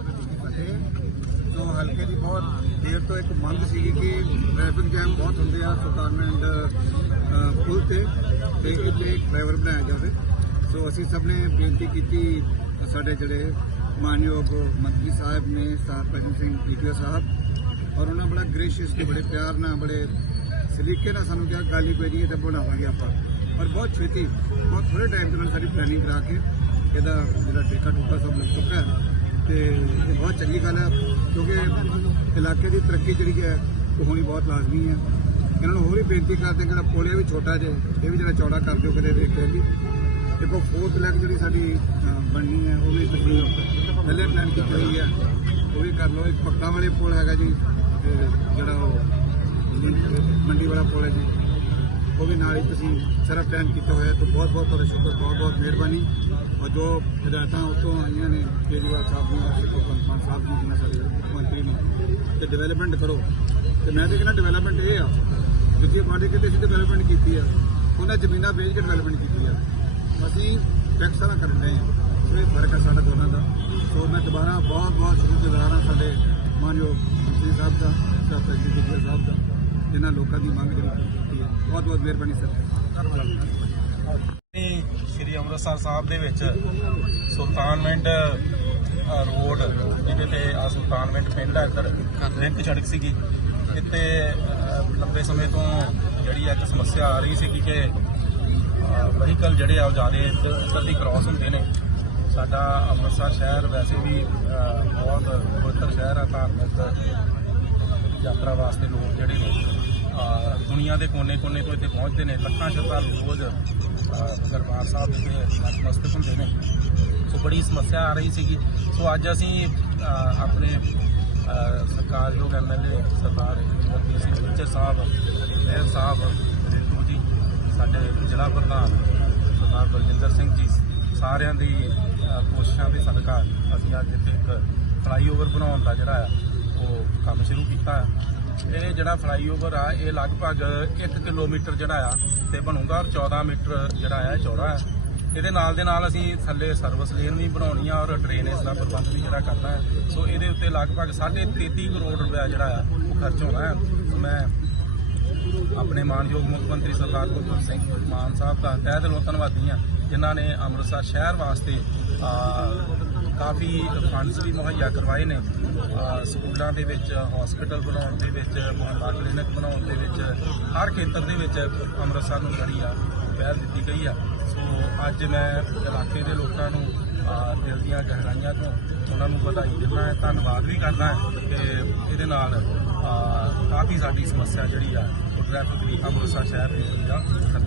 ਵਾਹਿਗੁਰੂ ਜੀ ਫਤਿਹ ਸੋ ਹਲਕੇ ਦੀ ਬਹੁਤ ਦੇਰ ਤੋਂ ਇੱਕ ਮੰਗ ਸੀਗੀ ਕਿ ਟ੍ਰੈਫਿਕ ਜੈਮ ਬਹੁਤ ਹੁੰਦੇ ਆ ਸੁਲਤਾਨਵਿੰਡ ਪੁਲ ਤੇ ਤੇ ਇੱਥੇ ਡਰਾਈਵਰ ਬਣਾਇਆ ਜਾਵੇ। ਸੋ ਅਸੀਂ ਸਭ ਨੇ ਬੇਨਤੀ ਕੀਤੀ, ਸਾਡੇ ਜਿਹੜੇ ਮਾਨਯੋਗ ਮੰਤਰੀ ਸਾਹਿਬ ਨੇ ਸਰਪੰਚ ਸਿੰਘ ਈਟੀਓ ਸਾਹਿਬ, ਔਰ ਉਹਨਾਂ ਬੜਾ ਗ੍ਰੇਸ਼ੀਅਸ ਤੇ ਬੜੇ ਪਿਆਰ ਨਾਲ, ਬੜੇ ਸਲੀਕੇ ਨਾਲ ਸਾਨੂੰ ਕਿਹਾ, ਗਾਲੀ ਪੇੜੀ ਤੇ ਬਣਾਵਾਂਗੇ ਆਪਾਂ। ਔਰ ਬਹੁਤ ਛੇਤੀ, ਬਹੁਤ ਥੋੜੇ ਟਾਈਮ ਦੇ ਨਾਲ ਸਾਡੀ ਪਲੈਨਿੰਗ ਕਰਾ ਕੇ ਇਹਦਾ ਜਿਹੜਾ ਠੇਕਾ ਠੁਕਾ ਸਭ ਲੱਗ ਚੁੱਕਾ ਹੈ। ਤੇ ਇਹ ਬਹੁਤ ਚੰਗੀ ਗੱਲ ਹੈ ਕਿਉਂਕਿ ਇਲਾਕੇ ਦੀ ਤਰੱਕੀ ਜਿਹੜੀ ਹੈ, ਉਹ ਹੋਣੀ ਬਹੁਤ ਲਾਜ਼ਮੀ ਹੈ। ਇਹਨਾਂ ਨੂੰ ਹੋਰ ਵੀ ਬੇਨਤੀ ਕਰਦੇ ਕਿ ਜਿਹੜਾ ਪੁਲ ਇਹ ਵੀ ਛੋਟਾ ਜੇ, ਇਹ ਵੀ ਜਿਹੜਾ ਚੌੜਾ ਕਰ ਦਿਓ ਕਦੇ ਵੇਖ ਕੇ ਵੀ। ਦੇਖੋ ਫੋਰਥ ਲੈਗ ਜਿਹੜੀ ਸਾਡੀ ਬਣਨੀ ਹੈ, ਉਹ ਵੀ ਤੁਸੀਂ ਪਹਿਲੇ ਪਲਾਨ ਕੀਤੀ ਹੋਈ ਹੈ। ਉਹ ਵੀ ਕਰ ਲਓ, ਇੱਕ ਪੱਕਾ ਵਾਲੇ ਪੁਲ ਹੈਗਾ ਜੀ, ਤੇ ਜਿਹੜਾ ਉਹ ਮੰਡੀ ਵਾਲਾ ਪੁਲ ਹੈ ਜੀ। ਉਹ ਵੀ ਨਾਲ ਹੀ ਤੁਸੀਂ ਸਾਰਾ ਪਲਾਨ ਕੀਤਾ ਹੋਇਆ ਤਾਂ ਬਹੁਤ ਬਹੁਤ ਤੁਹਾਡਾ ਸ਼ੁਕਰ, ਬਹੁਤ ਬਹੁਤ ਮਿਹਰਬਾਨੀ। ਔਰ ਜੋ ਹਦਾਇਤਾਂ ਉੱਤੋਂ ਆਈਆਂ ਨੇ, ਕੇਜਰੀਵਾਲ ਸਾਹਿਬ ਨੂੰ ਅਤੇ ਭਗਵੰਤ ਮਾਨ ਸਾਹਿਬ ਜੀ ਜਿਹਨਾਂ ਸਾਡੇ ਮੁੱਖ ਮੰਤਰੀ ਨੂੰ, ਤੇ ਡਿਵੈਲਪਮੈਂਟ ਕਰੋ। ਤੇ ਮੈਂ ਤਾਂ ਕਹਿੰਦਾ ਡਿਵੈਲਪਮੈਂਟ ਇਹ ਆ ਕਿਉਂਕਿ ਮਾੜੇ ਕਿਤੇ ਅਸੀਂ ਡਿਵੈਲਪਮੈਂਟ ਕੀਤੀ ਆ, ਉਹਨਾਂ ਜ਼ਮੀਨਾਂ ਵੇਚ ਕੇ ਡਿਵੈਲਪਮੈਂਟ ਕੀਤੀ ਆ। ਅਸੀਂ ਟੈਕਸਾਂ ਦਾ ਕਰਨ ਰਹੇ ਹਾਂ ਸੋ ਇਹ ਫ਼ਰਕ ਹੈ ਸਾਡਾ ਦੋਨਾਂ ਦਾ। ਸੋ ਮੈਂ ਦੁਬਾਰਾ ਬਹੁਤ ਬਹੁਤ ਸ਼ੁਕਰਗੁਜ਼ਾਰ ਹਾਂ ਸਾਡੇ ਮਾਨਯੋਗ ਮੰਤਰੀ ਸਾਹਿਬ ਦਾ ਸਰਪੰਚ ਜੀ ਗੁਰਜੀਤ ਸਾਹਿਬ ਦਾ ਇਹਨਾਂ ਲੋਕਾਂ ਦੀ ਮੰਗ ਜਿਹੜੀ ਬਹੁਤ ਬਹੁਤ ਮਿਹਰਬਾਨੀ ਸਰ। ਇਹ ਸ਼੍ਰੀ ਅੰਮ੍ਰਿਤਸਰ ਸਾਹਿਬ ਦੇ ਵਿੱਚ ਸੁਲਤਾਨਵਿੰਡ ਅ, ਰੋਡ ਜਿਹਦੇ ਤੇ ਆ ਸੁਲਤਾਨਵਿੰਡ ਪਿੰਡ ਹੈ ਇੱਧਰ। ਲਿੰਕ ਸੜਕ ਸੀਗੀ। ਇੱਥੇ ਲੰਬੇ ਸਮੇਂ ਤੋਂ ਜਿਹੜੀ ਇੱਕ ਸਮੱਸਿਆ ਆ ਰਹੀ ਸੀਗੀ ਕਿ ਵਹੀਕਲ ਜਿਹੜੇ ਆ ਉਹ ਜ਼ਿਆਦਾ ਇੱਧਰ ਇੱਧਰ ਦੀ ਕ੍ਰਾਸ ਹੁੰਦੇ ਨੇ। ਸਾਡਾ ਅੰਮ੍ਰਿਤਸਰ ਸ਼ਹਿਰ ਵੈਸੇ ਵੀ ਬਹੁਤ ਪਵਿੱਤਰ ਸ਼ਹਿਰ ਆ ਧਾਰਮਿਕ ਯਾਤਰਾ ਵਾਸਤੇ ਲੋਕ ਜਿਹੜੇ ਨੇ ਦੁਨੀਆ ਦੇ ਕੋਨੇ-ਕੋਨੇ ਤੋਂ ਇੱਥੇ ਪਹੁੰਚਦੇ ਨੇ। ਲੱਖਾਂ ਸ਼ਰਧਾਲੂ ਰੋਜ਼ ਦਰਬਾਰ ਸਾਹਿਬ ਵਿਖੇ ਨਤਮਸਤਕ ਹੁੰਦੇ ਨੇ। ਸੋ ਬੜੀ ਸਮੱਸਿਆ ਆ ਰਹੀ ਸੀਗੀ। ਸੋ ਅੱਜ ਅਸੀਂ, ਅਹ, ਆਪਣੇ, ਅਹ, ਸਰਕਾਰਯੋਗ ਐਮਐਲਏ ਸਰਦਾਰ ਮੋਦੀ ਸਿੰਘ ਵਿਚਰ ਸਾਹਿਬ ਮੇਅਰ ਸਾਹਿਬ ਰਿੰਟੂ ਜੀ, ਸਾਡੇ ਜ਼ਿਲ੍ਹਾ ਪ੍ਰਧਾਨ ਸਰਦਾਰ ਬਲਜਿੰਦਰ ਸਿੰਘ ਜੀ, ਸਾਰਿਆਂ ਦੀ ਕੋਸ਼ਿਸ਼ਾਂ ਦੇ ਸਦਕਾ ਅਸੀਂ ਅੱਜ ਇੱਥੇ ਇੱਕ ਫਲਾਈਓਵਰ ਬਣਾਉਣ ਦਾ ਜਿਹੜਾ ਆ ਉਹ ਕੰਮ ਸ਼ੁਰੂ ਕੀਤਾ ਇਹ ਜਿਹੜਾ ਫਲਾਈਓਵਰ ਆ, ਇਹ ਲਗਭਗ 1 ਕਿਲੋਮੀਟਰ ਜਿਹੜਾ ਆ, ਤੇ ਬਣੂਗਾ ਔਰ 14 ਮੀਟਰ ਜਿਹੜਾ ਆ ਚੌੜਾ ਹੈ ਇਹਦੇ ਨਾਲ ਦੇ ਨਾਲ ਅਸੀਂ ਥੱਲੇ ਸਰਵਿਸ ਲੇਨ ਵੀ ਬਣਾਉਣੀ ਆ ਔਰ ਡਰੇਨੇਜ ਦਾ ਪ੍ਰਬੰਧ ਵੀ ਜਿਹੜਾ ਕਰਨਾ ਹੈ ਸੋ ਇਹਦੇ ਉੱਤੇ ਲਗਭਗ 33 ਕਰੋੜ ਰੁਪਇਆ ਜਿਹੜਾ ਆ, ਉਹ ਖਰਚ ਹੋਣਾ ਹੈ ਸੋ ਮੈਂ ਆਪਣੇ ਮਾਨਯੋਗ ਮੁੱਖ ਮੰਤਰੀ ਸਰਦਾਰ ਭਗਵੰਤ ਸਿੰਘ ਮਾਨ ਸਾਹਿਬ ਦਾ ਤਹਿ ਦਿਲੋਂ ਧੰਨਵਾਦੀ ਹਾਂ ਜਿਨ੍ਹਾਂ ਨੇ ਅੰਮ੍ਰਿਤਸਰ ਸ਼ਹਿਰ ਵਾਸਤੇ ਕਾਫੀ ਫੰਡਸ ਵੀ ਮੁਹੱਈਆ ਕਰਵਾਏ ਨੇ। ਸਕੂਲਾਂ ਦੇ ਵਿੱਚ ਹਸਪੀਟਲ ਬਣਾਉਣ ਦੇ ਵਿੱਚ ਮੁਹੱਲਾ ਕਲੀਨਿਕ ਬਣਾਉਣ ਦੇ ਵਿੱਚ, ਹਰ ਖੇਤਰ ਦੇ ਵਿੱਚ ਅੰਮ੍ਰਿਤਸਰ ਨੂੰ ਜਿਹੜੀ ਆ ਪਹਿਲ ਦਿੱਤੀ ਗਈ ਆ। ਸੋ ਅੱਜ ਮੈਂ ਇਲਾਕੇ ਦੇ ਲੋਕਾਂ ਨੂੰ ਦਿਲ ਦੀਆਂ ਗਹਿਰਾਈਆਂ ਤੋਂ ਉਹਨਾਂ ਨੂੰ ਵਧਾਈ ਦਿੰਦਾ ਹਾਂ, ਧੰਨਵਾਦ ਵੀ ਕਰਦਾ ਹਾਂ ਕਿ ਇਹਦੇ ਨਾਲ ਕਾਫੀ ਸਾਡੀ ਸਮੱਸਿਆ ਜਿਹੜੀ ਆ, ਉਹ ਟ੍ਰੈਫਿਕ ਦੀ ਅੰਮ੍ਰਿਤਸਰ ਸ਼ਹਿਰ ਦੀ ਜਿਹੜੀ ਆ ਖਤਮ